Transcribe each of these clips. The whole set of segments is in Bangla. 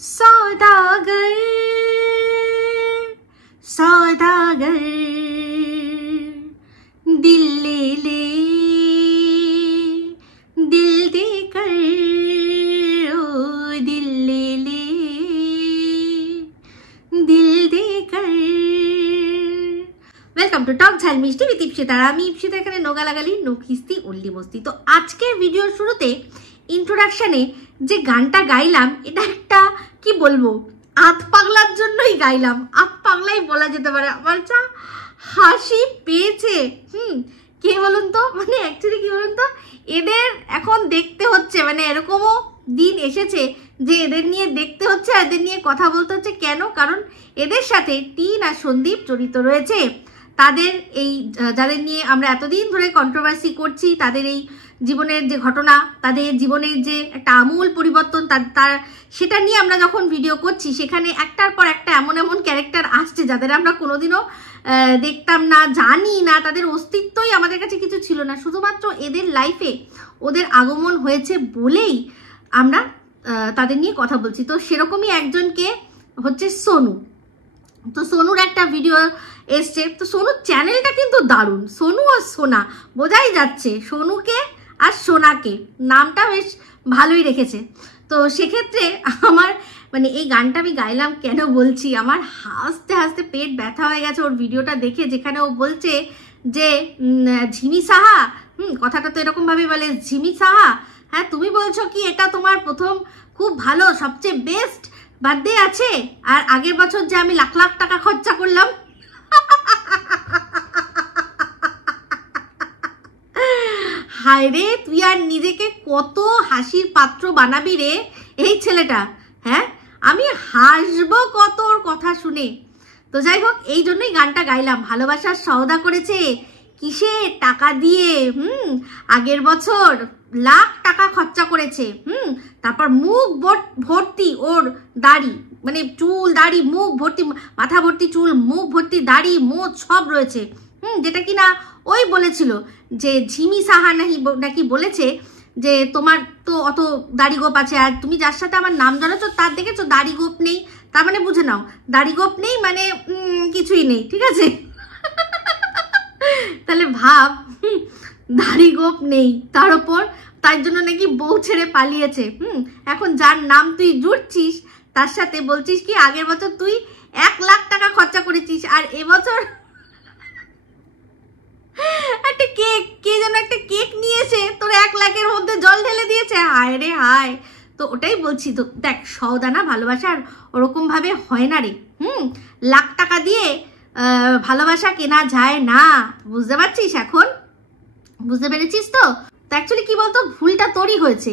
सौदागर सौदागर दिल ले ले दिल देकर ओ दिल ले ले दिल देकर। वेलकम टू टक झाल मिष्टी विद इप्सिता। আমি ইপসিতা এখানে নোগা লাগালি নকিস্তি উল্লি মস্তি। তো আজকের ভিডিওর শুরুতে ইন্ট্রোডাকশনে যে গানটা গাইলাম এটা একটা কি বলবো আত পাগলার জন্যই গাইলাম। আত পাগলাই বলা যেতে পারে। আমার যা হাসি পেয়েছে কে বলুন তো, মানে অ্যাকচুয়ালি কি বলুন তো, এদের এখন দেখতে হচ্ছে, মানে এরকমও দিন এসেছে যে এদের নিয়ে দেখতে হচ্ছে, এদের নিয়ে কথা বলতে হচ্ছে। কেন? কারণ এদের সাথে টিন আর সন্দীপ জড়িত রয়েছে। তাদের এই যাদের নিয়ে আমরা এতদিন ধরে কন্ট্রোভার্সি করছি, তাদের এই জীবনের যে ঘটনা, তাদের জীবনের যে একটা আমূল পরিবর্তন, তার সেটা নিয়ে আমরা যখন ভিডিও করছি, সেখানে একটার পর একটা এমন এমন ক্যারেক্টার আসছে যাদের আমরা কোনোদিনও দেখতাম না, জানি না, তাদের অস্তিত্বই আমাদের কাছে কিছু ছিল না। শুধুমাত্র এদের লাইফে ওদের আগমন হয়েছে বলেই আমরা তাদের নিয়ে কথা বলছি। তো সেরকমই একজনকে হচ্ছে সোনু। তো সোনুর একটা ভিডিও এসছে। তো সোনুর চ্যানেলটা কিন্তু দারুণ। সোনু আর সোনা বোঝাই যাচ্ছে, সোনুকে আর সোনাকে নামটা বেশ ভালোই রেখেছে। তো সেক্ষেত্রে আমার মানে এই গানটা আমি গাইলাম কেন বলছি, আমার হাসতে হাসতে পেট ব্যথা হয়ে গেছে ওর ভিডিওটা দেখে, যেখানে ও বলছে যে ঝিমি সাহা, কথাটা তো এরকমভাবে বলে, ঝিমি সাহা, হ্যাঁ তুমি বলছো কি এটা তোমার প্রথম খুব ভালো সবচেয়ে বেস্ট বার্থডে আছে, আর আগের বছর যে আমি লাখ লাখ টাকা খরচা করলাম। হায় রে, তুই আর নিজেকে কত হাসির পাত্র বানাবি রে এই ছেলেটা। হ্যাঁ, আমি হাসবো কত ওর কথা শুনে। তো যাই হোক, এই জন্যই গানটা গাইলাম। ভালোবাসার সওদা করেছে কিসে? টাকা দিয়ে। আগের বছর লাখ টাকা খরচা করেছে। তারপর মুখ ভর্তি ওর দাড়ি, মানে চুল দাড়ি, মুখ ভর্তি, মাথা ভর্তি চুল, মুখ ভর্তি দাড়ি, মোচ সব রয়েছে। যেটা কিনা ওই বলেছিল যে ঝিমি সাহা নাকি বলেছে যে তোমার তো অত দাড়ি গোপ আছে, আর তুমি যার সাথে আমার নাম জানাচ্ছ তার দেখেছো দাড়ি গোপ নেই। তার মানে বুঝে নাও দাড়ি গোপ নেই মানে কিছুই নেই, ঠিক আছে? তাহলে ভাব, দাড়ি গোপ নেই, তার ওপর তার জন্য নাকি বউ ছেড়ে পালিয়েছে। এখন যার নাম তুই জুড়ছিস তার সাথে বলছিস কি আগের বছর তুই 1 লাখ টাকা খরচা করেছিস, আর এবছর একটা কেক, কে যেন একটা কেক নিয়েছে তোর 1 লাখের মধ্যে জল ঢেলে দিয়েছে। হায় রে হায়। তো ওটাই বলছি, তো দেখ সওদা না ভালোবাসার ওরকম ভাবে হয় না রে। লাখ টাকা দিয়ে ভালোবাসা কেনা যায় না, বুঝতে পারছিস? এখন বুঝতে পেরেছিস তো? অ্যাকচুয়ালি কি বলতো, ভুলটা তোরই হয়েছে।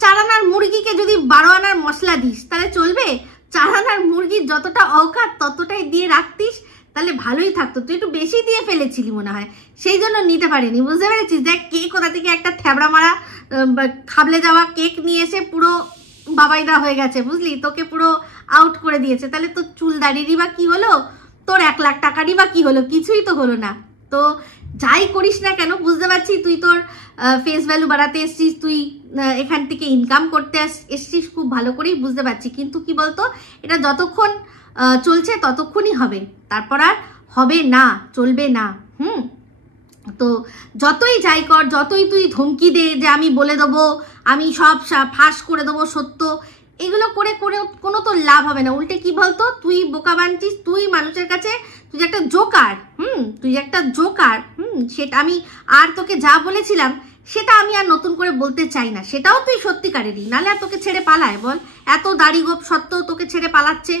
4 আনার মুরগিকে যদি 12 আনার মশলা দিস তাহলে চলবে? 4 আনার মুরগির যতটা অকাত ততটাই দিয়ে রাখতিস তাহলে ভালোই থাকতো। তুই একটু বেশি দিয়ে ফেলেছিলি মনে হয়, সেই জন্য নিতে পারিনি, বুঝতে পেরেছিস? দেখ কেক কোথা থেকে একটা থ্যাবড়া মারা খাবলে যাওয়া কেক নিয়ে এসে পুরো বাবাইদা হয়ে গেছে, বুঝলি? তোকে পুরো আউট করে দিয়েছে। তাহলে তোর চুল দাড়িরই বা কি হলো, তোর 1 লাখ টাকারই বা কি হলো? কিছুই তো হলো না। তো যাই করিস না কেন, বুঝতে পারছি তুই তোর ফেস ভ্যালু বাড়াতে এসছিস, তুই এখান থেকে ইনকাম করতে এসছিস, খুব ভালো করেই বুঝতে পারছি। কিন্তু কি বলতো, এটা যতক্ষণ চলছে ততক্ষণই হবে, তারপর আর হবে না, চলবে না। তো যতই যাই কর, যতই তুই ধমকি দে যে আমি বলে দেবো, আমি সব ফাঁস করে দেবো সত্য, এগুলো করে করে কোনো তো লাভ হবে না। উল্টে কি বলতো, তুই বোকা বানছিস, তুই মানুষের কাছে তুই একটা জোকার। তুই একটা জোকার। সেটা আমি আর তোকে যা বলেছিলাম সেটা আমি আর নতুন করে বলতে চাই না। সেটাও তুই সত্যিকারেরই, নাহলে আর তোকে ছেড়ে পালায় বল? এত দাড়ি গোপ সত্ত্বেও তোকে ছেড়ে পালাচ্ছে,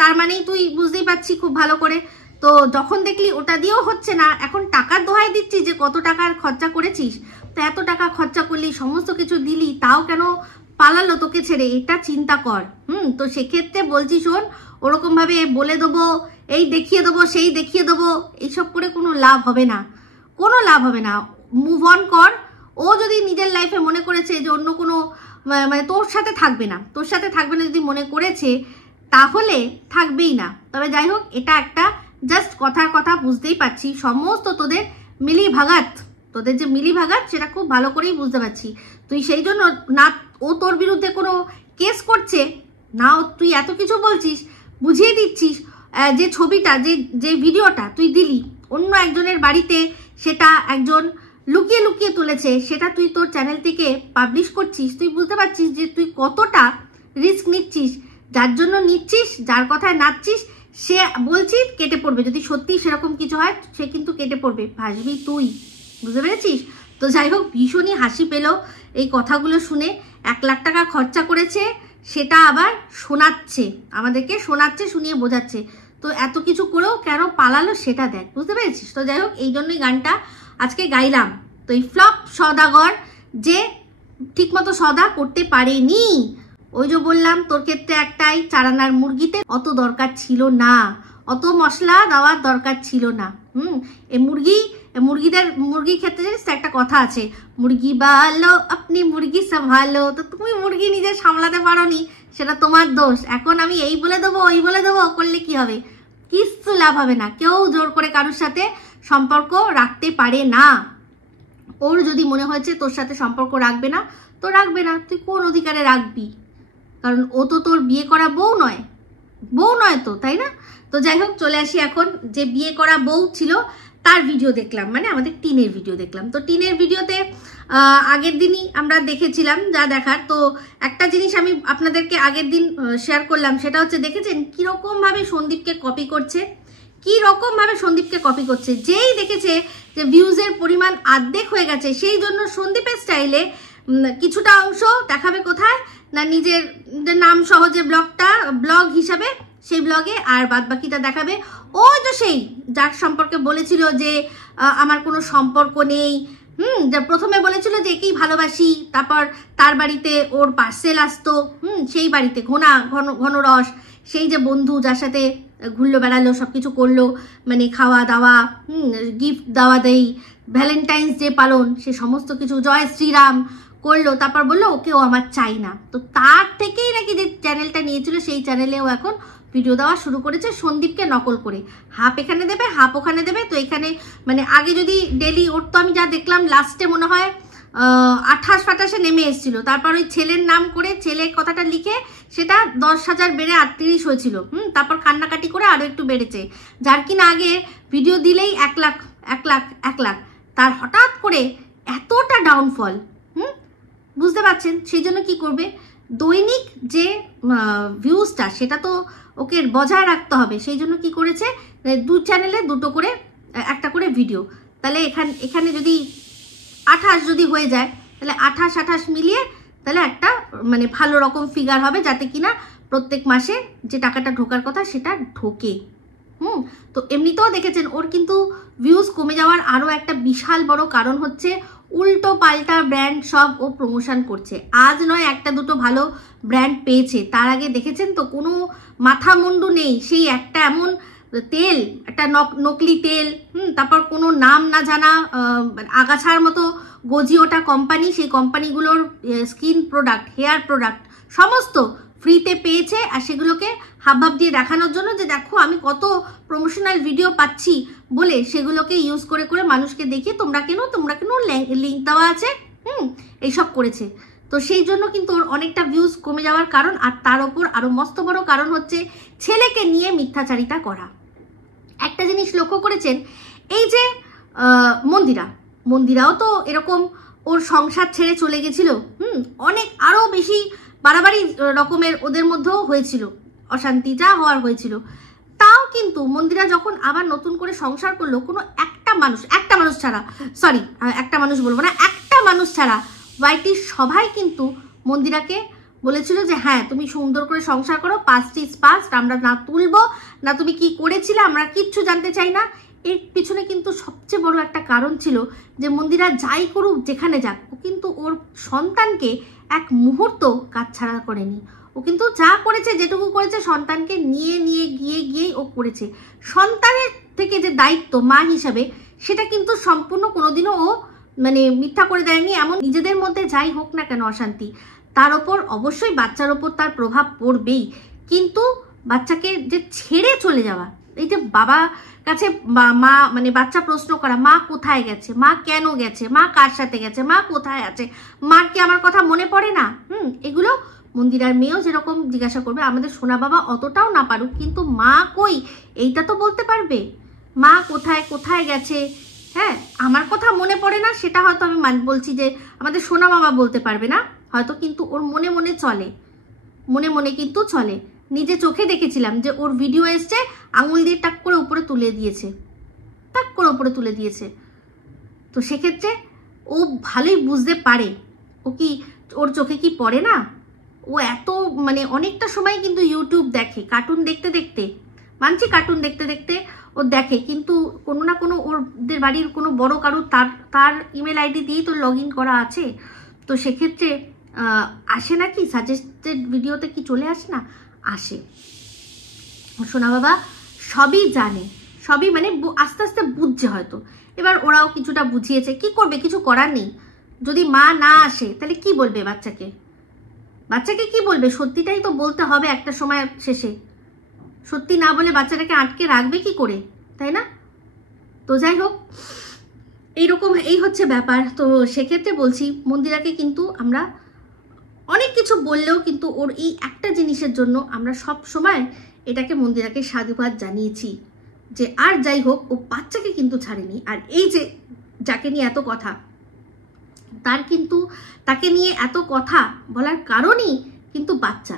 তার মানেই তুই বুঝতেই পারছি খুব ভালো করে। তো যখন দেখলি ওটা দিয়েও হচ্ছে না, এখন টাকার দোহাই দিচ্ছিস যে কত টাকার খরচা করেছিস। তো এত টাকা খরচা করলি, সমস্ত কিছু দিলি, তাও কেন পালালো তোকে ছেড়ে, এটা চিন্তা কর। তো সেক্ষেত্রে বলছি শোন, ওরকম ভাবে বলে দেবো, এই দেখিয়ে দেবো, সেই দেখিয়ে দেবো, এইসব করে কোনো লাভ হবে না, কোনো লাভ হবে না। মুভ অন কর। ও যদি নিজের লাইফে মনে করেছে যে অন্য কোনো মানে তোর সাথে থাকবে না, তোর সাথে থাকবে না যদি মনে করেছে, তাহলে থাকবেই না। তবে যাই হোক, এটা একটা জাস্ট কথার কথা, বুঝতেই পারছি সমস্ত তোদের মিলি ভাগাত, তোদের যে মিলি ভাগাত সেটা খুব ভালো করেই বুঝতে পারছি। তুই সেই জন্য না ও তোর বিরুদ্ধে কোনো কেস করছে, নাও তুই এত কিছু বলছিস, বুঝিয়ে দিচ্ছিস, যে ছবিটা যে ভিডিওটা তুই দিলি অন্য একজনের বাড়িতে, সেটা একজন লুকিয়ে লুকিয়ে তুলেছে, সেটা তুই তোর চ্যানেল থেকে পাবলিশ করছিস। তুই বুঝতে পারছিস যে তুই কতটা রিস্ক নিচ্ছিস, যার জন্য নিচ্ছিস, যার কথায় নাচছিস, সে বলছিস কেটে পড়বে। যদি সত্যি সেরকম কিছু হয় সে কিন্তু কেটে পড়বে, ভাসবি তুই, বুঝতে পেরেছিস? তো যাই হোক, ভীষণই হাসি পেল এই কথাগুলো শুনে। 1 লাখ টাকা খরচা করেছে, সেটা আবার শোনাচ্ছে, আমাদেরকে শোনাচ্ছে, শুনিয়ে বোঝাচ্ছে। তো এত কিছু করেও কেন পালালো সেটা দেখ, বুঝতে পেরেছিস? তো যাই হোক, এই জন্যই গানটা আজকে গাইলাম। তো এই ফ্লপ সওদাগর যে ঠিকমতো সওদা করতে পারেনি, ওই যে বললাম তোর ক্ষেত্রে একটাই 4 আনার মুরগিতে অত দরকার ছিল না, অত মশলা দেওয়ার দরকার ছিল না। এই মুরগির ক্ষেত্রে জানিস তো একটা কথা আছে, মুরগি ভালো আপনি মুরগি সামলালো। তো তুমি মুরগি নিজে সামলাতে পারোনি, সেটা তোমার দোষ। এখন আমি এই বলে দেবো ওই বলে দেবো করলে কি হবে? কিচ্ছু লাভ হবে না। কেউ জোর করে কারোর সাথে সম্পর্ক রাখতে পারে না। ওর যদি মনে হয়েছে তোর সাথে সম্পর্ক রাখবে না তো রাখবে না, তুই কোন অধিকারে রাখবি? কারণ ও তো তোর বিয়ে করা বউ নয় তো, তাই না? তো যাই হোক, চলে আসি এখন। যে বিয়ে করা বউ ছিল তার ভিডিও দেখলাম, মানে আমাদের টিনের ভিডিও দেখলাম। তো টিনের ভিডিওতে আগের দিনই আমরা দেখেছিলাম যা দেখার। তো একটা জিনিস আমি আপনাদেরকে আগের দিন শেয়ার করলাম, সেটা হচ্ছে দেখেছেন কীরকমভাবে সন্দীপকে কপি করছে। যেই দেখেছে যে ভিউজের পরিমাণ অর্ধেক হয়ে গেছে, সেই জন্য সন্দীপের স্টাইলে কিছুটা অংশ দেখাবে কোথায় না, নিজের নাম সহ যে ব্লগ হিসাবে সেই ব্লগে, আর বাদ বাকিটা দেখাবে ওই তো সেই যার সম্পর্কে বলেছিল যে আমার কোনো সম্পর্ক নেই। প্রথমে বলেছিল যে একেই ভালোবাসি, তারপর তার বাড়িতে ওর পার্সেল আসতো, সেই বাড়িতে ঘন রস, সেই যে বন্ধু যার সাথে ঘুরলো বেড়ালো, সব কিছু করলো, মানে খাওয়া দাওয়া, গিফট দেওয়া দেই, ভ্যালেন্টাইন্স ডে পালন, সে সমস্ত কিছু জয় শ্রীরাম করলো। তারপর বললো ওকেও আমার চাই না। তো তার থেকেই নাকি যে চ্যানেলটা নিয়েছিল, সেই চ্যানেলেও এখন ভিডিও দেওয়া শুরু করেছে সন্দীপকে নকল করে। হাফ এখানে দেবে, হাফ ওখানে দেবে। তো এখানে মানে আগে যদি ডেলি ওর, তো আমি যা দেখলাম লাস্টে মনে হয় 28-28 নেমে এসেছিল। তারপর ওই ছেলের নাম করে ছেলের কথাটা লিখে সেটা 10,000 বেড়ে 38 হয়েছিল। তারপর কান্নাকাটি করে আরও একটু বেড়েছে। যার কিনা আগে ভিডিও দিলেই 1 লাখ, তার হঠাৎ করে এতটা ডাউনফল, বুঝতে পারছেন? সেই জন্য কি করবে, দৈনিক যে ভিউজটা সেটা তো ওকে বজায় রাখতে হবে। সেই জন্য কি করেছে, 2 চ্যানেলে 2টো করে, একটা করে ভিডিও। তাহলে এখানে যদি 28 যদি হয়ে যায়, তাহলে 28 মিলিয়ে তাহলে একটা মানে ভালো রকম ফিগার হবে, যাতে কিনা প্রত্যেক মাসে যে টাকাটা ঢোকার কথা সেটা ঢোকে। তো এমনিতেও দেখেছেন ওর কিন্তু ভিউজ কমে যাওয়ার আরও একটা বিশাল বড় কারণ হচ্ছে উল্টো পাল্টা ব্র্যান্ড সব ও প্রমোশন করছে। আজ নয় একটা দুটো ভালো ব্র্যান্ড পেয়েছে, তার আগে দেখেছেন তো কোনো মাথা মুন্ডু নেই, সেই একটা এমন তেল, একটা নকলি তেল, তারপর কোনো নাম না জানা আগাছার মতো গজিওটা কোম্পানি, সেই কোম্পানিগুলোর স্কিন প্রোডাক্ট, হেয়ার প্রোডাক্ট সমস্ত ফ্রিতে পেয়েছে। আর সেগুলোকে হাবভাব দিয়ে দেখানোর জন্য যে দেখো আমি কত প্রমোশনাল ভিডিও পাচ্ছি বলে, সেগুলোকে ইউজ করে মানুষকে দেখিয়ে তোমরা কেন লিঙ্ক দেওয়া আছে, এইসব করেছে। তো সেই জন্য কিন্তু ওর অনেকটা ভিউজ কমে যাওয়ার কারণ। আর তার ওপর আরও মস্ত বড় কারণ হচ্ছে ছেলেকে নিয়ে মিথ্যাচারিতা করা। একটা জিনিস লক্ষ্য করেছেন, এই যে মন্দিরাও তো এরকম ওর সংসার ছেড়ে চলে গেছিল, অনেক আরও বেশি বাড়াবাড়ি রকমের ওদের মধ্যেও হয়েছিল, অশান্তি যা হওয়ার হয়েছিল। তাও কিন্তু মন্দিরা যখন আবার নতুন করে সংসার করলো, কোনো একটা মানুষ ছাড়া ওয়াইটির সবাই কিন্তু মন্দিরাকে বলেছিল যে হ্যাঁ তুমি সুন্দর করে সংসার করো, পাস্ট ইজ পাস্ট, আমরা না তুলবো না তুমি কি করেছিলে, আমরা কিচ্ছু জানতে চাই না। এর পিছনে কিন্তু সবচেয়ে বড় একটা কারণ ছিল যে মন্দিরা যাই করুক, যেখানে যাক, ও কিন্তু ওর সন্তানকে এক মুহূর্ত কাছছাড়া করেনি। ও কিন্তু যা করেছে, যেটুকু করেছে, সন্তানকে নিয়ে গিয়েই ও করেছে। সন্তানের থেকে যে দায়িত্ব মা হিসাবে, সেটা কিন্তু সম্পূর্ণ কোনোদিনও ও মানে মিথ্যা করে দেয়নি। এমন নিজেদের মধ্যে যাই হোক না কেন অশান্তি, তার ওপর অবশ্যই বাচ্চার ওপর তার প্রভাব পড়বেই। কিন্তু বাচ্চাকে যে ছেড়ে চলে যাওয়া, এই যে বাবা কাছে মা মানে বাচ্চা প্রশ্ন করা, মা কোথায় গেছে, মা কেন গেছে, মা কার সাথে গেছে, মা কোথায় আছে, মার কি আমার কথা মনে পড়ে না, এগুলো মন্দিরার মেয়েও যেরকম জিজ্ঞাসা করবে, আমাদের সোনা বাবা অতটাও না পারুক, কিন্তু মা কই এইটা তো বলতে পারবে। মা কোথায় কোথায় গেছে, হ্যাঁ আমার কথা মনে পড়ে না সেটা হয়তো আমি বলছি যে আমাদের সোনা বাবা বলতে পারবে না হয়তো, কিন্তু ওর মনে মনে চলে, মনে মনে কিন্তু চলে। নিজে চোখে দেখেছিলাম যে ওর ভিডিও এসছে, আঙুল দিয়ে টাক করে উপরে তুলে দিয়েছে, টাক করে উপরে তুলে দিয়েছে। তো সেক্ষেত্রে ও ভালোই বুঝতে পারে, ও কি ওর চোখে কি পড়ে না, ও এত মানে অনেকটা সময় কিন্তু ইউটিউব দেখে, কার্টুন দেখতে দেখতে, মানছি কার্টুন দেখতে দেখতে ও দেখে, কিন্তু কোনো না কোনো ওদের বাড়ির কোনো বড় কারুর তার ইমেল আইডি দিয়েই তো লগ ইন করা আছে। তো সেক্ষেত্রে আসে না কি সাজেস্টেড ভিডিওতে কি চলে আসে না, আসে। সোনা বাবা সবই জানে, সবই মানে আস্তে আস্তে বুঝছে হয়তো, এবার ওরাও কিছুটা বুঝিয়েছে, কি করবে কিছু করার নেই। যদি মা না আসে তাহলে কি বলবে বাচ্চাকে, বাচ্চাকে কি বলবে, সত্যিটাই তো বলতে হবে একটা সময় শেষে, সত্যি না বলে বাচ্চাটাকে আটকে রাখবে কি করে, তাই না? তো যাই হোক এইরকম এই হচ্ছে ব্যাপার। তো সেক্ষেত্রে বলছি মন্দিরাকে কিন্তু আমরা অনেক কিছু বললেও কিন্তু ওর এই একটা জিনিসের জন্য আমরা সব সময় এটাকে মন্দিরাকে সাধুবাদ জানিয়েছি যে আর যাই হোক ও বাচ্চাকে কিন্তু ছাড়েনি। আর এই যে যাকে নিয়ে এত কথা, তার কিন্তু তাকে নিয়ে এত কথা বলার কারণই কিন্তু বাচ্চা,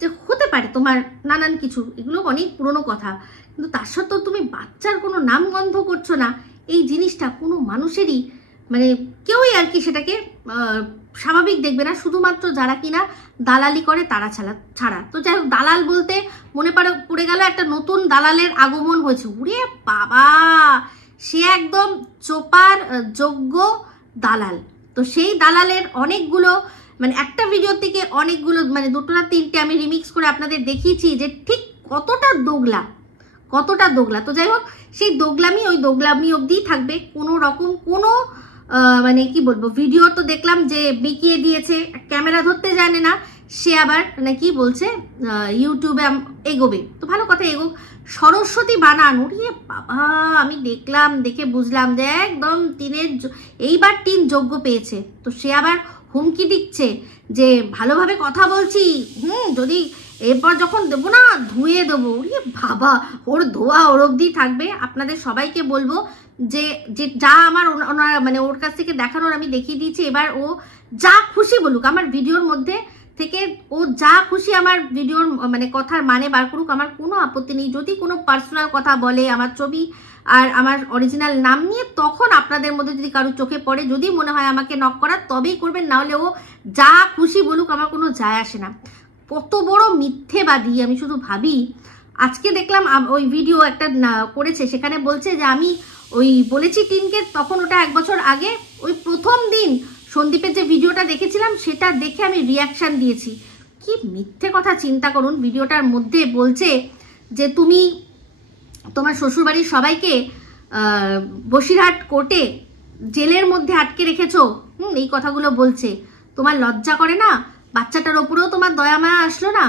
যে হতে পারে তোমার নানান কিছু, এগুলো অনেক পুরনো কথা, কিন্তু তার সত্ত্বেও তুমি বাচ্চার কোনো নামগন্ধ করছো না, এই জিনিসটা কোনো মানুষেরই মানে কেউই আর কি সেটাকে স্বাভাবিক দেখবে না, শুধুমাত্র যারা কিনা দালালি করে তারা ছাড়া। তো যাই হোক, দালাল বলতে মনে পড়ে গেল একটা নতুন দালালের আগমন হয়েছে, উরে বাবা সে একদম চোপার যোগ্য দালাল। তো সেই দালালের অনেকগুলো মানে একটা ভিডিও থেকে অনেকগুলো মানে দুটো না তিনটে আমি রিমিক্স করে আপনাদের দেখিয়েছি যে ঠিক কতটা দোগলা। তো যাই হোক সেই দোগলামি অবধিই থাকবে, কোনো রকম কোনো মানে কি বলবো ভিডিও তো দেখলাম যে বিকিয়ে দিয়েছে, ক্যামেরা ধরতে জানে না, সে আবার নাকি বলছে ইউটিউবে এগোবে। তো ভালো কথা, এগোক, সরস্বতী বানান, উড়িয়ে বাবা আমি দেখলাম, দেখে বুঝলাম যে একদম এইবার টিন যোগ্য পেয়েছে। তো সে আবার হুমকি দিচ্ছে যে ভালোভাবে কথা বলছি, যদি এরপর যখন দেবো না ধুয়ে দেবো, উড়িয়ে বাবা ওর ধোয়া ওর অবধি থাকবে। আপনাদের সবাইকে বলবো যে যা আমার মানে ওর কাছ থেকে দেখানোর আমি দেখিয়ে দিয়েছি, এবার ও যা খুশি বলুক আমার ভিডিওর মধ্যে থেকে, ও যা খুশি আমার ভিডিওর মানে কথার মানে বার করুক, আমার কোনো আপত্তি নেই। যদি কোনো পার্সোনাল কথা বলে আমার ছবি আর আমার অরিজিনাল নাম নিয়ে, তখন আপনাদের মধ্যে যদি কারো চোখে পড়ে, যদি মনে হয় আমাকে নক করার তবেই করবেন, না হলে ও যা খুশি বলুক আমার কোনো যায় আসে না। কত বড় মিথ্যেবাদী, আমি শুধু ভাবি। আজকে দেখলাম ওই ভিডিও একটা করেছে, সেখানে বলছে যে আমি ওই বলেছি টিনকে, তখন ওটা 1 বছর আগে, ওই প্রথম দিন সন্দীপের যে ভিডিওটা দেখেছিলাম সেটা দেখে আমি রিয়াকশান দিয়েছি। কি মিথ্যে কথা, চিন্তা করুন। ভিডিওটার মধ্যে বলছে যে তুমি তোমার শ্বশুরবাড়ির সবাইকে বসিরহাট কোর্টে জেলের মধ্যে আটকে রেখেছো, এই কথাগুলো বলছে। তোমার লজ্জা করে না? বাচ্চাটার ওপরেও তোমার দয়া মায়া আসলো না?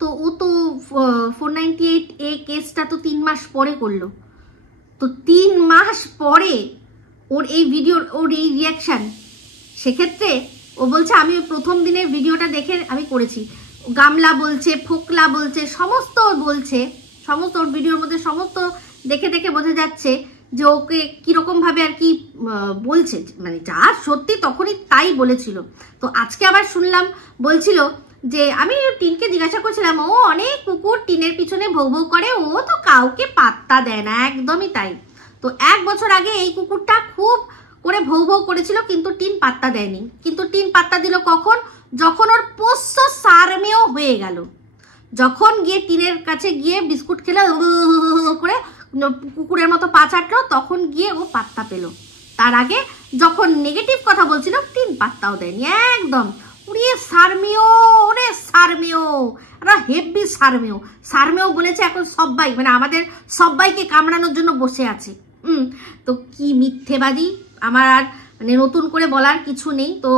তো ও তো 498A কেসটা তো 3 মাস পরে করলো, তো 3 মাস পরে ওর এই ভিডিওর ওর এই রিয়াকশান। সেক্ষেত্রে ও বলছে আমি প্রথম দিনের ভিডিওটা দেখে আমি করেছি, গামলা বলছে, ফোকলা বলছে, সমস্ত বলছে, সমস্ত ওর ভিডিওর মধ্যে সমস্ত দেখে দেখে বোঝা যাচ্ছে যে ওকে কীরকমভাবে আর কি বলছে, মানে যা সত্যি তখনই তাই বলেছিল। তো আজকে আবার শুনলাম বলছিল যে আমি টিনকে জিজ্ঞাসা করছিলাম, ও অনেক কুকুর টিনের পিছনে ভৌ ভৌ করে, ও তো কাউকে পাত্তা দেয় না, একদমই তাই। তো 1 বছর আগে এই কুকুরটা খুব করে ভৌ ভৌ করেছিল, কিন্তু টিন পাত্তা দেয়নি। কিন্তু টিন পাত্তা দিল কখন? যখন ওর পোষ্য সারমেয় হয়ে গেল, যখন গিয়ে টিনের কাছে গিয়ে বিস্কুট খেলে করে কুকুরের মতো পা চাটলো, তখন গিয়ে ও পাত্তা পেল। তার আগে যখন নেগেটিভ কথা বলছিল টিন পাত্তাও দেয়নি, একদম উড়িয়ে সারমেয়, ওরে সারমেয়, ওরা হেভি সারমেয় বলেছে। এখন সবাই মানে আমাদের সবাইকে কামড়ানোর জন্য বসে আছে। তো কি মিথ্যেবাদী, আমার আর মানে নতুন করে বলার কিছু নেই। তো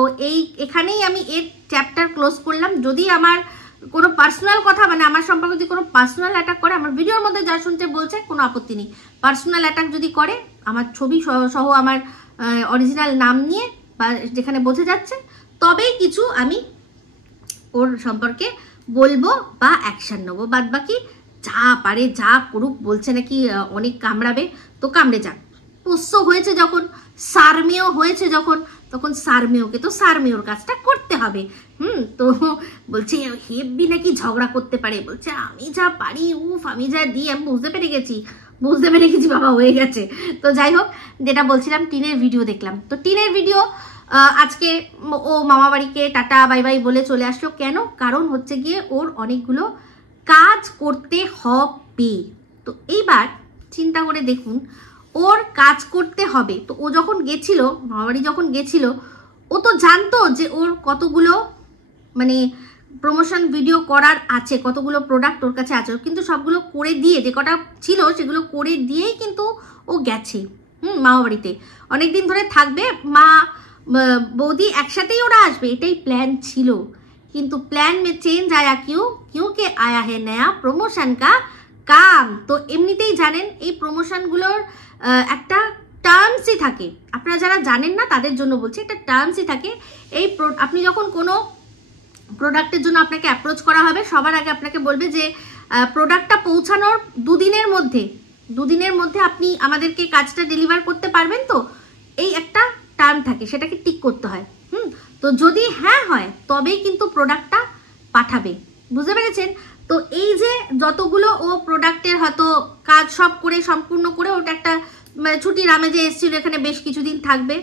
এখানেই আমি এর চ্যাপ্টার ক্লোজ করলাম। যদি আমার কোনো পার্সোনাল কথা মানে আমার সম্পর্কে যদি কোনো পার্সোনাল অ্যাটাক করে, আমার ভিডিওর মধ্যে যা শুনতে বলছে কোনো আপত্তি নেই। পার্সোনাল অ্যাটাক যদি করে আমার ছবি সহ আমার অরিজিনাল নাম নিয়ে বা যেখানে বোঝা যাচ্ছে, তবেই কিছু আমি ওর সম্পর্কে বলবো বা অ্যাকশন নেবো, বাদ বাকি যা পারে যা করুক। বলছে নাকি অনেক কামড়াবে, তো কামড়ে যাক। পোষ্য হয়েছে যখন, সারমেয় হয়েছে যখন, তখন সারমেয়কে তো সারমেয়র কাজটা করতে হবে। তো বলছে হেব্বি নাকি ঝগড়া করতে পারে, বলছে আমি যা পারি, উফ আমি যা দিই, আমি বুঝতে পেরে গেছি বাবা, হয়ে গেছে। তো যাই হোক, যেটা বলছিলাম, টিনের ভিডিও দেখলাম। তো টিনের ভিডিও আজকে ও মামা বাড়িকে টাটা বাই বাই বলে চলে আসলো। কেন? কারণ হচ্ছে গিয়ে ওর অনেকগুলো কাজ করতে হবে। তো এইবার চিন্তা করে দেখুন, ওর কাজ করতে হবে। তো ও যখন গেছিল, মামাবাড়ি যখন গেছিল, ও তো জানতো যে ওর কতগুলো মানে প্রমোশন ভিডিও করার আছে, কতগুলো প্রোডাক্ট ওর কাছে আছে, কিন্তু সবগুলো করে দিয়ে, যে কটা ছিল সেগুলো করে দিয়েই কিন্তু ও গেছে মামাবাড়িতে। অনেকদিন ধরে থাকবে, মা বৌদি একসাথেই ওরা আসবে, এটাই প্ল্যান ছিল। কিন্তু প্ল্যান মে চেঞ্জ আয়া क्योंकि आया है नया प्रमोशन का काम। তো এমনিতেই জানেন এই প্রমোশনগুলোর একটা টার্মসই থাকে, আপনারা যারা জানেন না তাদের জন্য বলছি, একটা টার্মসই থাকে। এই আপনি যখন কোনো প্রোডাক্টের জন্য আপনাকে অ্যাপ্রোচ করা হবে, সবার আগে আপনাকে বলবে যে প্রোডাক্টটা পৌঁছানোর দুদিনের মধ্যে আপনি আমাদেরকে কাজটা ডেলিভার করতে পারবেন। তো এই একটা টার্ম থাকে, সেটাকে টিক করতে হয়। তো যদি হ্যাঁ হয় তবেই কিন্তু প্রোডাক্টটা পাঠাবে, বুঝতে পেরেছেন? তো এই যে যতগুলো ও প্রোডাক্টের হয়তো কাজ সব করে সম্পূর্ণ করে ওটা একটা ছুটির আমেজে এসেছিল, এখানে বেশ কিছুদিন থাকবে।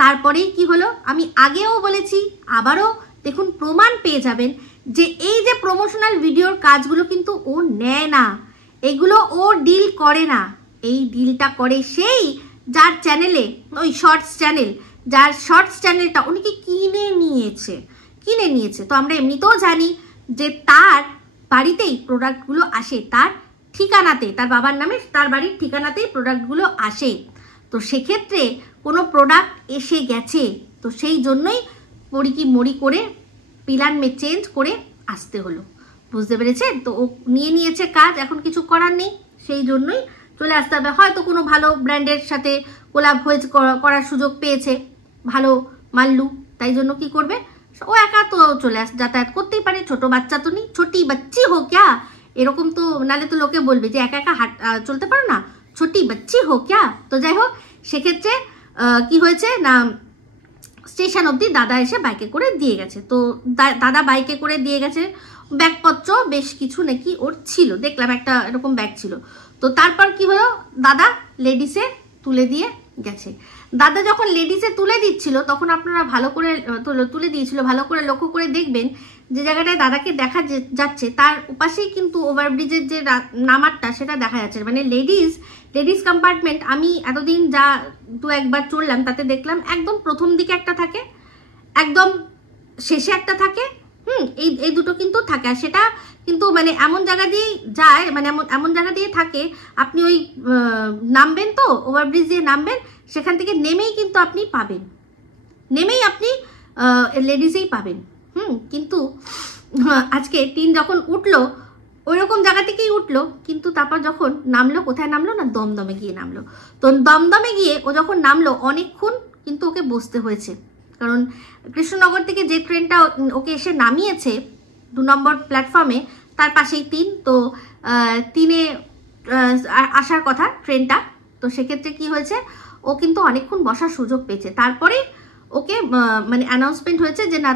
তারপরেই কি হলো, আমি আগেও বলেছি, আবারও দেখুন প্রমাণ পেয়ে যাবেন যে এই যে প্রমোশনাল ভিডিওর কাজগুলো কিন্তু ও নেয় না, এগুলো ও ডিল করে না। এই ডিলটা করে সেই যার চ্যানেলে, ওই যার শর্টস চ্যানেলটা উনি কিনে নিয়েছে। তো আমরা এমনিতেও জানি যে তার বাড়িতেই প্রোডাক্টগুলো আসে, তার ঠিকানাতে, তার বাবার নামে তার বাড়ির ঠিকানাতেই প্রোডাক্টগুলো আসে। তো সেক্ষেত্রে কোনো প্রোডাক্ট এসে গেছে, তো সেই জন্যই মরি করে প্ল্যান মে চেঞ্জ করে আসতে হলো, বুঝতে পেরেছেন? তো ও নিয়েছে কাজ, এখন কিছু করার নেই, সেই জন্যই চলে আসতে হবে। হয়তো কোনো ভালো ব্র্যান্ডের সাথে কোলাব হয়েছে, করার সুযোগ পেয়েছে, ভালো মাল্লু, তাই জন্য কি করবে, ও একা তো চলে যাতায়াত করতেই পারে, ছোট বাচ্চা তো নেই, ছোটি বাচ্চি হো ক্যা, এরকম তো নালে তো লোকে বলবে যে একা একা চলতে পারো না, ছোটি বাচ্চি হো ক্যা। তো যাই হোক, সেক্ষেত্রে কি হয়েছে না, স্টেশন অবধি দাদা এসে বাইকে করে দিয়ে গেছে। তো দাদা বাইকে করে দিয়ে গেছে, ব্যাগপত্র বেশ কিছু নাকি ওর ছিল, দেখলাম একটা এরকম ব্যাগ ছিল। তো তারপর কি হলো, দাদা লেডিসে তুলে দিয়ে গেছে। দাদা যখন লেডিসে তুলে দিচ্ছিল, তখন আপনারা ভালো করে তুলে দিয়েছিল, ভালো করে লক্ষ্য করে দেখবেন যে জায়গাটায় দাদাকে দেখা যাচ্ছে তার উপাশেই কিন্তু ওভারব্রিজের যে নামারটা সেটা দেখা যাচ্ছে, মানে লেডিস কম্পার্টমেন্ট। আমি এতদিন যা দু একবার চললাম তাতে দেখলাম একদম প্রথম দিকে একটা থাকে, একদম শেষে একটা থাকে। এই দুটো কিন্তু থাকে, আর সেটা কিন্তু মানে এমন জায়গা দিয়েই যায়, মানে এমন জায়গা দিয়ে থাকে, আপনি ওই নামবেন, তো ওভারব্রিজ দিয়ে নামবেন, সেখান থেকে নেমেই কিন্তু আপনি পাবেন, আপনি লেডিসেই পাবেন। কিন্তু আজকে টিন যখন উঠলো, ওই রকম জায়গা থেকেই উঠলো, কিন্তু তারপর যখন নামলো, কোথায় নামলো না, দমদমে গিয়ে নামলো। তো দমদমে গিয়ে ও যখন নামলো, অনেকক্ষণ কিন্তু ওকে বসতে হয়েছে, কারণ কৃষ্ণনগর থেকে যে ট্রেনটা ওকে এসে নামিয়েছে 2 নম্বর প্ল্যাটফর্মে, তার পাশেই টিন। তো টিনে আসার কথা ট্রেনটা, তো সেক্ষেত্রে কি হয়েছে, ও কিন্তু অনেকক্ষণ বসার সুযোগ পেয়েছে। তারপরে ওকে মানে অ্যানাউন্সমেন্ট হয়েছে যে না,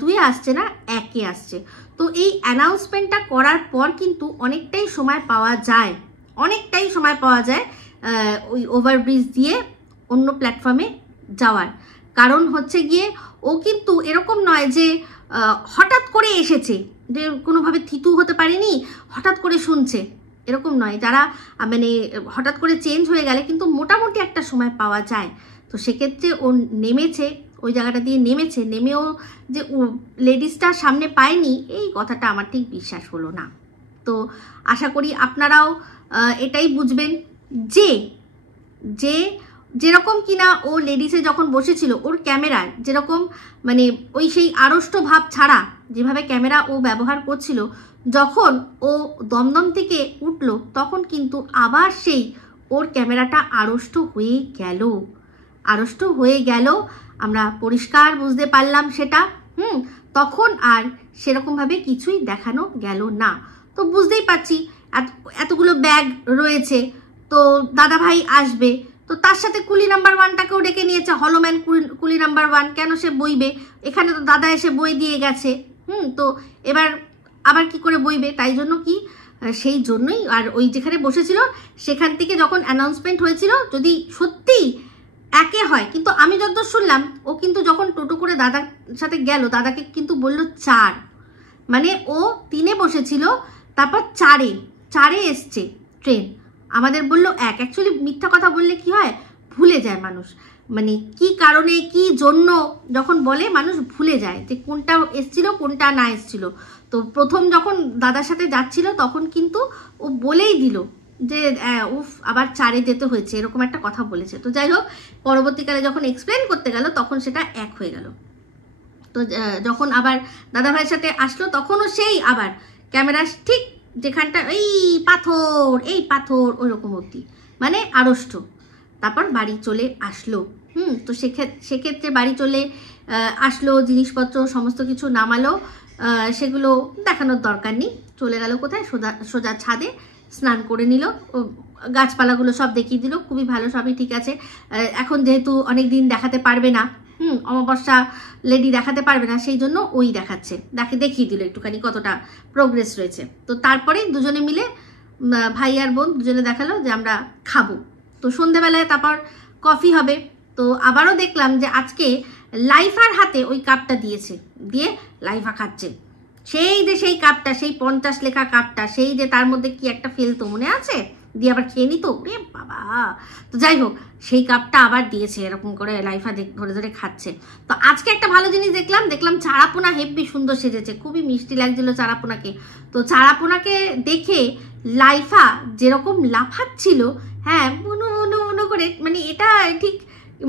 2 আসছে না, 1 আসছে। তো এই অ্যানাউন্সমেন্টটা করার পর কিন্তু অনেকটাই সময় পাওয়া যায় ওই ওভারব্রিজ দিয়ে অন্য প্ল্যাটফর্মে যাওয়ার। কারণ হচ্ছে গিয়ে ও কিন্তু এরকম নয় যে হঠাৎ করে এসেছে, যে কোনোভাবে থিতু হতে পারেনি, হঠাৎ করে শুনছে, এরকম নয়। যারা মানে হঠাৎ করে চেঞ্জ হয়ে গেলে কিন্তু মোটামুটি একটা সময় পাওয়া যায়। তো সেক্ষেত্রে ও নেমেছে, ওই জায়গাটা দিয়ে নেমেও যে লেডিসটা সামনে পায়নি, এই কথাটা আমার ঠিক বিশ্বাস হলো না। তো আশা করি আপনারাও এটাই বুঝবেন যে যেরকম কিনা ও লেডিসে যখন বসেছিল, ওর ক্যামেরার যেরকম মানে ওই সেই আড়ষ্ট ভাব ছাড়া যেভাবে ক্যামেরা ও ব্যবহার করছিল, যখন ও দমদম থেকে উঠলো, তখন কিন্তু আবার সেই ওর ক্যামেরাটা আড়ষ্ট হয়ে গেল, আমরা পরিষ্কার বুঝতে পারলাম সেটা। তখন আর সেরকমভাবে কিছুই দেখানো গেল না। তো বুঝতেই পারছি এতগুলো ব্যাগ রয়েছে, তো দাদাভাই আসবে, তো তার সাথে কুলি নাম্বার 1টাকেও ডেকে নিয়েছে। হলোম্যান কুলি নাম্বার 1 কেন সে বইবে? এখানে তো দাদা এসে বই দিয়ে গেছে। তো এবার আবার কি করে বইবে? তাই জন্য কি সেই জন্যই আর ওই যেখানে বসেছিল সেখান থেকে যখন অ্যানাউন্সমেন্ট হয়েছিল যদি সত্যি একে হয়, কিন্তু আমি যতদূর শুনলাম ও কিন্তু যখন টোটো করে দাদার সাথে গেল, দাদাকে কিন্তু বললো 4, মানে ও 3-এ বসেছিল, তারপর 4-এ এসছে ট্রেন, আমাদের বললো 1। অ্যাকচুয়ালি মিথ্যা কথা বললে কি হয়, ভুলে যায় মানুষ, মানে কি কারণে কি জন্য যখন বলে মানুষ ভুলে যায় যে কোনটা এসছিল কোনটা না এসছিল। তো প্রথম যখন দাদার সাথে যাচ্ছিল তখন কিন্তু ও বলেই দিল যে উফ আবার 4-এ যেতে হয়েছে, এরকম একটা কথা বলেছে। তো যাই হোক, পরবর্তীকালে যখন এক্সপ্লেন করতে গেল তখন সেটা 1 হয়ে গেল। তো যখন আবার দাদাভাইয়ের সাথে আসলো তখনও সেই আবার ক্যামেরা ঠিক যেখানটা এই পাথর ওইরকম অবধি, মানে আড়ষ্ট। তারপর বাড়ি চলে আসলো। তো সেক্ষেত্রে বাড়ি চলে আসলো, জিনিসপত্র সমস্ত কিছু নামালো, সেগুলো দেখানোর দরকার নেই। চলে গেল কোথায়, সোজা ছাদে স্নান করে নিল, গাছপালাগুলো সব দেখিয়ে দিল, খুবই ভালো, সবই ঠিক আছে। এখন যেহেতু অনেক দিন দেখাতে পারবে না, অমাবস্যা লেডি দেখাতে পারবে না, সেই জন্য ওই দেখাচ্ছে, দেখিয়ে দিল একটুখানি কতটা প্রোগ্রেস রয়েছে। তো তারপরে দুজনে মিলে ভাই আর বোন দুজনে দেখালো যে আমরা খাবো। তো সন্ধেবেলায় তারপর কফি হবে। তো আবারও দেখলাম যে আজকে লাইফার হাতে ওই কাপটা দিয়েছে, দিয়ে লাইফা খাচ্ছে। সেই কাপটা, সেই 50 লেখা কাপটা, সেই যে তার মধ্যে কি একটা ফেলতো মনে আছে, দিয়ে আবার খেয়ে নিত, রে বাবা। তো যাই হোক, সেই কাপটা আবার দিয়েছে, এরকম করে লাইফা ধরে ধরে খাচ্ছে। তো আজকে একটা ভালো জিনিস দেখলাম চারাপোনা হেব্বি সুন্দর সেজেছে, খুবই মিষ্টি লাগছিল চারাপোনাকে। তো চারাপোনাকে দেখে লাইফা যেরকম লাফাচ্ছিল, হ্যাঁ বুনু বুনু বুনু করে, মানে এটা ঠিক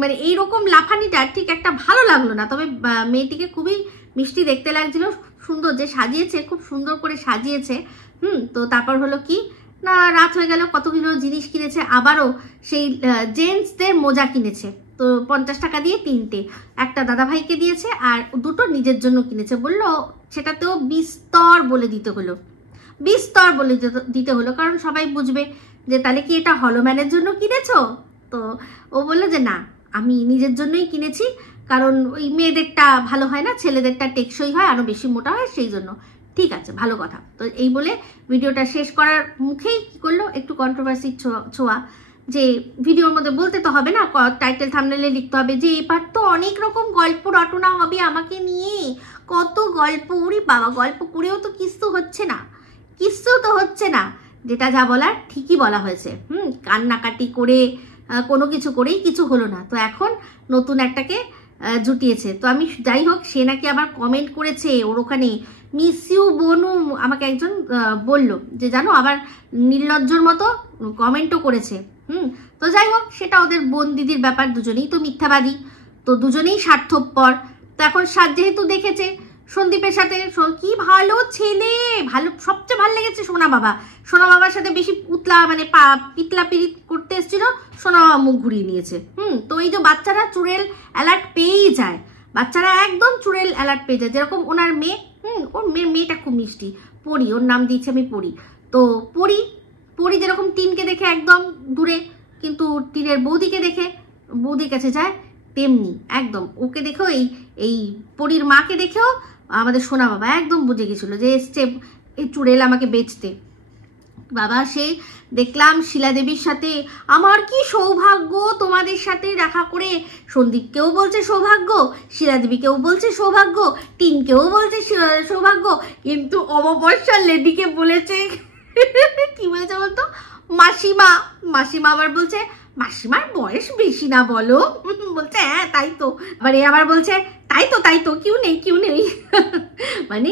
মানে এইরকম লাফানিটা ঠিক একটা ভালো লাগলো না। তবে মেয়েটিকে খুবই মিষ্টি দেখতে লাগছিল, সুন্দর যে সাজিয়েছে, খুব সুন্দর করে সাজিয়েছে। তো তারপর হলো কি না, রাত হয়ে গেল, কতগুলো জিনিস কিনেছে, আবারও সেই জেন্টসদের মোজা কিনেছে। তো 50 টাকা দিয়ে 3টে, একটা দাদাভাইকে দিয়েছে আর 2টো নিজের জন্য কিনেছে। বললো সেটাতেও বিস্তর বলে দিতে হলো, কারণ সবাই বুঝবে যে তাহলে কি এটা হলোম্যানের জন্য কিনেছো। তো ও বললো যে না, আমি নিজের জন্যই কিনেছি, কারণ ওই মেয়েদেরটা ভালো হয় না, ছেলেদেরটা টেকসই হয়, আরও বেশি মোটা হয়, সেই জন্য। ঠিক আছে, ভালো কথা। তো এই বলে ভিডিওটা শেষ করার মুখেই কি করলো, একটু কন্ট্রোভার্সি ছোঁয়া, যে ভিডিওর মধ্যে বলতে তো হবে না, টাইটেল থাম্বনেলে লিখতে হবে যে এবার তো অনেক রকম গল্প রটনা হবে আমাকে নিয়ে, কত গল্প, উড়ি বাবা, গল্প করেও তো কিচ্ছু হচ্ছে না, যেটা যা বলার ঠিকই বলা হয়েছে। কান্নাকাটি করে কোনো কিছু করেই কিছু হলো না। তো এখন নতুন একটাকে জুটিয়েছে। তো আমি যাই হোক, সে নাকি আবার কমেন্ট করেছে ওর ওখানে, মিস ইউ বনু, আমাকে একজন বলল যে জানো, আবার নির্লজ্জর মতো কমেন্টও করেছে। তো যাই হোক, সেটা ওদের বোন দিদির ব্যাপার, দুজনেই তো মিথ্যাবাদী, তো দুজনেই স্বার্থপর। তো এখন যেহেতু দেখেছে সন্দীপের সাথে, কি ভালো ছেলে, ভালো, সবচেয়ে ভালো লেগেছে সোনা বাবার সাথে বেশি পিতলা পিরিত করতে এসেছিল, সোনা বাবা মুখ ঘুরিয়ে নিয়েছে। তো এই যে বাচ্চারা চুড়েল অ্যালার্ট পেয়েই যায়, বাচ্চারা একদম চুড়েল অ্যালার্ট পেয়ে যায়, যেরকম ওনার মেয়ে, ওর মেয়েটা খুব মিষ্টি, পরি, ওর নাম দিয়েছে আমি পরি। তো পরি যেরকম টিনকে দেখে একদম দূরে, কিন্তু টিনের বৌদির কাছে যায়, তেমনি একদম ওকে দেখেও, এই পরির মাকে দেখেও আমাদের সোনা বাবা একদম বুঝে গেছিল যে এসছে এই চুড়েল আমাকে বেচতে। বাবা, সে দেখলাম শিলা দেবীর সাথে, আমার কি সৌভাগ্য তোমাদের সাথে দেখা করে, সন্দীপকেও বলছে সৌভাগ্য, শিলা দেবীকেও বলছে সৌভাগ্য, টিনকেও বলছে সৌভাগ্য, কিন্তু অমাবস্যার লেডিকে বলেছে কি বলেছে বলতো, মাসিমা আবার বলছে মাসিমার বয়স বেশি না বলো, বলছে হ্যাঁ তাই তো, আবার বলছে তাই তো কিউ নেই মানে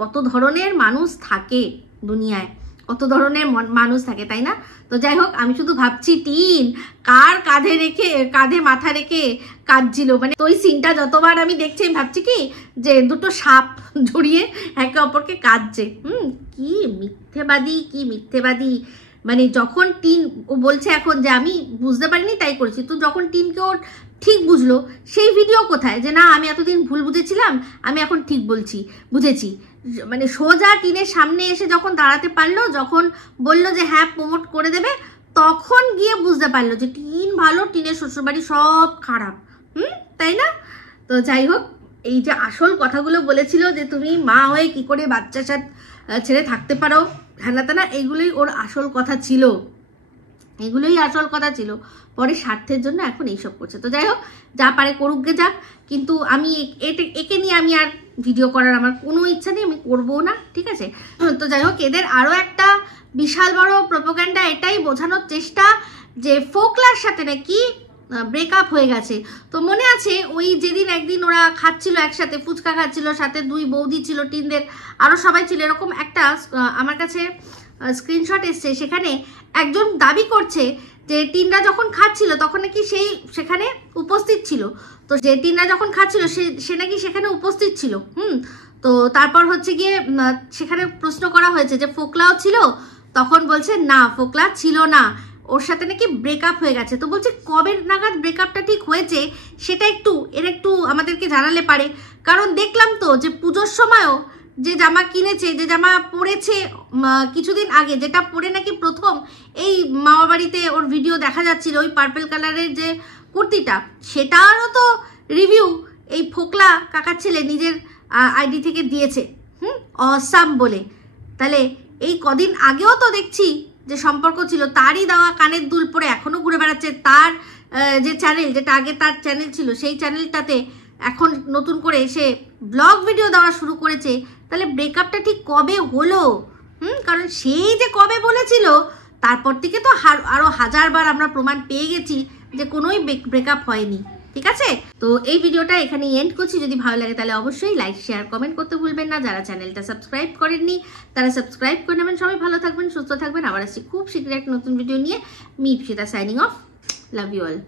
কত ধরনের মানুষ থাকে দুনিয়ায়, কত ধরনের মানুষ থাকে, তাই না? তো যাই হোক, আমি শুধু ভাবছি টিন কার কাঁধে মাথা রেখে কাঁদছিল, মানে তো ওই সিনটা যতবার আমি দেখছি আমি ভাবছি কি যে দুটো সাপ জড়িয়ে একে অপরকে কাঁদছে। কি মিথ্যেবাদী মানে যখন টিন ও বলছে এখন যে আমি বুঝতে পারিনি তাই করেছি, তো যখন টিনকে ওর ঠিক বুঝলো সেই ভিডিও কোথায় যে না আমি এতদিন ভুল বুঝেছিলাম, আমি এখন ঠিক বুঝেছি। মানে সোজা টিনের সামনে এসে যখন দাঁড়াতে পারলো, যখন বললো যে হ্যাঁ প্রমোট করে দেবে, তখন গিয়ে বুঝতে পারলো যে টিন ভালো, টিনের শ্বশুরবাড়ি সব খারাপ। তাই না? তো যাই হোক, এই যে আসল কথাগুলো বলেছিল যে তুমি মা হয়ে কি করে বাচ্চা ছেড়ে থাকতে পারো, হ্যানা এইগুলোই ওর আসল কথা ছিল, এগুলোই আসল কথা ছিল। পরে স্বার্থের জন্য এখন এইসব করছে। তো যাই হোক, যা পারে করুক গে যাক, কিন্তু আমি একে নিয়ে আমি আর ভিডিও করার আমার কোনো ইচ্ছা নেই, আমি করবও না, ঠিক আছে? তো যাই হোক, এদের আরও একটা বিশাল বড় প্রোপাগান্ডা এটাই বোঝানোর চেষ্টা যে ফোকলার সাথে নাকি ব্রেকআপ হয়ে গেছে। তো মনে আছে ওই যেদিন একদিন ওরা খাচ্ছিল একসাথে, ফুচকা খাচ্ছিল, সাথে 2 বৌদি ছিল, টিনদের আরও সবাই ছিল, এরকম একটা আমার কাছে স্ক্রিনশট এসছে, সেখানে একজন দাবি করছে যে টিনরা যখন খাচ্ছিল তখন নাকি সেখানে উপস্থিত ছিল। তো যে টিনরা যখন খাচ্ছিল সে নাকি সেখানে উপস্থিত ছিল। তো তারপর হচ্ছে গিয়ে সেখানে প্রশ্ন করা হয়েছে যে ফোকলাও ছিল, তখন বলছে না ফোকলা ছিল না, ওর সাথে নাকি ব্রেকআপ হয়ে গেছে। তো বলছে কবে নাগাদ ব্রেকআপটা ঠিক হয়েছে সেটা একটু আমাদেরকে জানালে পারে, কারণ দেখলাম তো যে পুজোর সময়ও যে জামা কিনেছে, যে জামা পরেছে কিছুদিন আগে, যেটা পরে নাকি প্রথম এই মামা বাড়িতে ওর ভিডিও দেখা যাচ্ছিল, ওই পার্পল কালারের যে কুর্তিটা, সেটারও তো রিভিউ এই ফোকলা কাকার ছেলে নিজের আইডি থেকে দিয়েছে, অসাম বলে। তাহলে এই কদিন আগেও তো দেখছি যে সম্পর্ক ছিল, তারই দেওয়া কানের দুল পরে এখনো ঘুরে বেড়াচ্ছে। তার যে চ্যানেল, যেটা আগে তার চ্যানেল ছিল, সেই চ্যানেলটাতে এখন নতুন করে এসে ব্লগ ভিডিও দেওয়া শুরু করেছে। তাহলে ব্রেকআপটা ঠিক কবে হলো? কারণ সেই যে কবে বলেছিল, তারপর থেকে তো আরো 1000 বার আমরা প্রমাণ পেয়ে গেছি যে কোনোই ব্রেকআপ হয়নি, ঠিক আছে? তো এই ভিডিওটা এখানে এন্ড করছি। যদি ভালো লাগে তাহলে অবশ্যই লাইক, শেয়ার, কমেন্ট করতে ভুলবেন না। যারা চ্যানেলটা সাবস্ক্রাইব করেননি তারা সাবস্ক্রাইব করে নেবেন। সবাই ভালো থাকবেন, সুস্থ থাকবেন। আবার আসছি খুব শীঘ্রই একটা নতুন ভিডিও নিয়ে। Me Ipsita signing off. Love you all.